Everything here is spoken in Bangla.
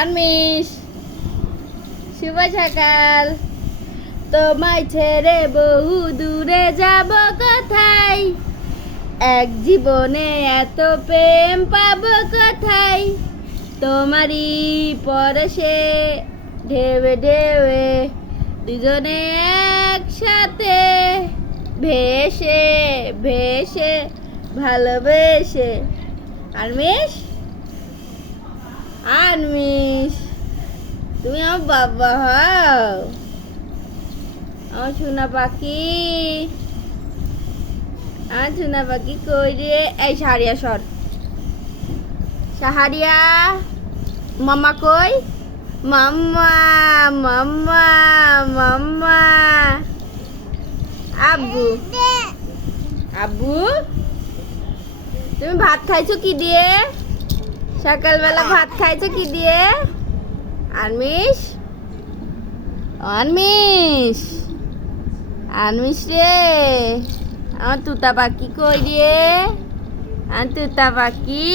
আনমিশ, শুভ সকাল। তোমায় ছেড়ে বহু দূরে যাব কোথায়, এক জীবনে এত প্রেম পাবো কোথায়, তোমারই পরশে ঢেবে ঢেবে দুজনে একসাথে ভেসে ভেসে ভালোবেসে। আনমিশ, আনমিশ, তুমি আমার বাবা হও, আমার সোনা পাখি। আমার সোনা পাখি কই রে? এই সাহারিয়া সর, সাহারিয়া। মামা কই? মাম্মা, মাম্মা, মাম্মা। আব্বু, আব্বু, তুমি ভাত খাইছো কি দিয়ে? সকালবেলা ভাত খাইছো কি দিয়ে? আনমিশ, আনমিশ, আনমিশ রে, আমার তুতা পাখি কই রে? আমার তুতা পাখি।